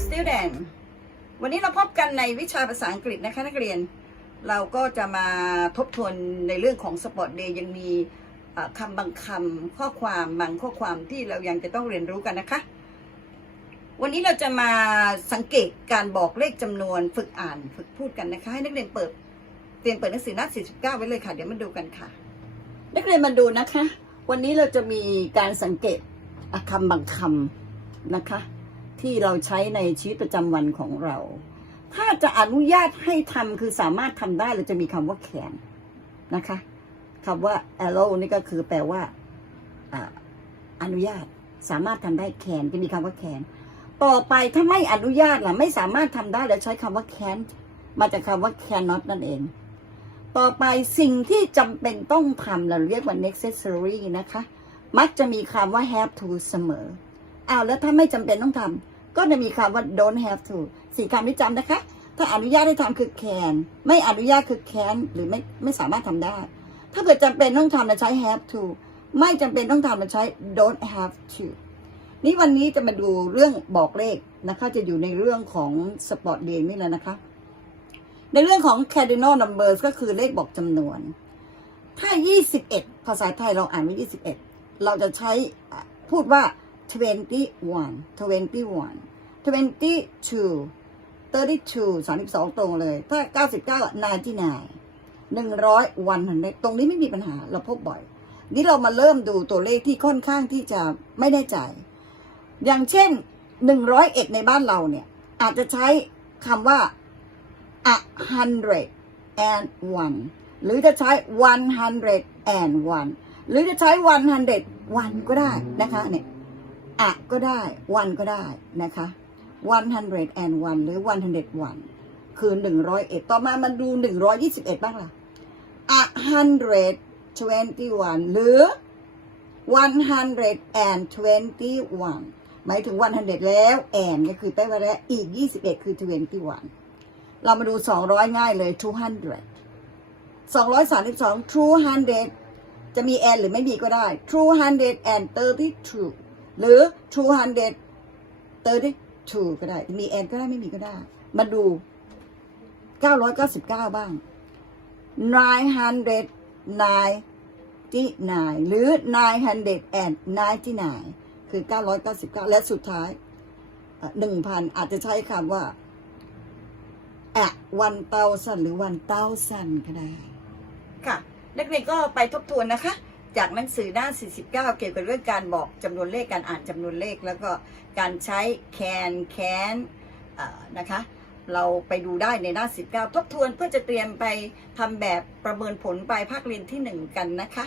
สติลแดนวันนี้เราพบกันในวิชาภาษาอังกฤษนะคะนักเรียน เราก็จะมาทบทวนในเรื่องของสปอร์ตเดย์ยังมีคำบางคำข้อความบางข้อความที่เรายังจะต้องเรียนรู้กันนะคะ วันนี้เราจะมาสังเกตการบอกเลขจำนวนฝึกอ่านฝึกพูดกันนะคะ ให้นักเรียนเปิดเตรียมเปิดหนังสือหน้า 49 ไว้เลยค่ะ เดี๋ยวมาดูกันค่ะ นักเรียนมาดูนะคะ วันนี้เราจะมีการสังเกตคำบางคำนะคะ ที่เราใช้ในชีวิตประจำวันของเรา ถ้าจะอนุญาตให้ทำคือสามารถทำได้เราจะมีคำว่า can นะคะคำว่า allow นี่ก็คือแปลว่าออนุญาตสามารถทำได้ can จะมีคำว่า can ต่อไปถ้าไม่อนุญาตล่ะไม่สามารถทำได้เราใช้คำว่า can มาจากคำว่า cannot นั่นเองต่อไปสิ่งที่จำเป็นต้องทำเราเรียกว่า necessary นะคะ มักจะมีคำว่า have to เสมออ้าวแล้วถ้าไม่จำเป็นต้องทำ ก็จะมีคำว่า don't have to สี่คำที่จำนะคะ ถ้าอนุญาตให้ทำคือ can ไม่อนุญาตคือ can หรือไม่ไม่สามารถทำได้ ถ้าเกิดจำเป็นต้องทำเราใช้ have to ไม่จำเป็นต้องทำเราใช้ don't have to นี่วันนี้จะมาดูเรื่องบอกเลขนะคะ จะอยู่ในเรื่องของ spot day นี่แหละนะคะ ในเรื่องของ cardinal numbers ก็คือเลขบอกจำนวน ถ้า 21 ภาษาไทยเราอ่านว่า21 เราจะใช้พูดว่า 21 21 22 32 32 ตรงเลย ถ้า 99 99 100วันตรงนี้ไม่มีปัญหาเราพบบ่อย นี่เรามาเริ่มดูตัวเลขที่ค่อนข้างที่จะไม่แน่ใจ อย่างเช่น 101 ในบ้านเราเนี่ย อาจจะใช้คำว่า a hundred and one หรือจะใช้ one hundred and one หรือจะใช้ one hundred one ก็ได้นะคะเนี่ย อะก็ได้ one ก็ได้นะคะ one hundred and one หรือ one hundred one คือหนึ่งร้อยเอ็ดต่อมามันดูหนึ่งร้อยยี่สิบเอ็ดบ้างล่ะ a hundred twenty one หรือ one hundred and twenty one หมายถึง one hundred แล้ว and ก็คือแปลว่าแล้วอีกยี่สิบเอ็ดคือ twenty one เรามาดู 200 ง่ายเลย 200 232 200 จะมี and หรือไม่มีก็ได้ 232 หรือ232ก็ได้ มี and ก็ได้ไม่มีก็ได้ มาดู 999 บ้าง 999 หรือ 999 คือ 999 และสุดท้าย 1,000 อาจจะใช้คำว่า at one thousand หรือ one thousand ก็ได้ ค่ะ นักเรียนก็ไปทบทวนนะคะ จากหนังสือหน้า 49 เกี่ยวกับเรื่องการบอกจำนวนเลขการอ่านจำนวนเลข แล้วก็การใช้แคนแคนนะคะ เราไปดูได้ในหน้า 19 ทบทวนเพื่อจะเตรียมไปทำแบบประเมินผลปลายภาคเรียนที่ 1 กันนะคะ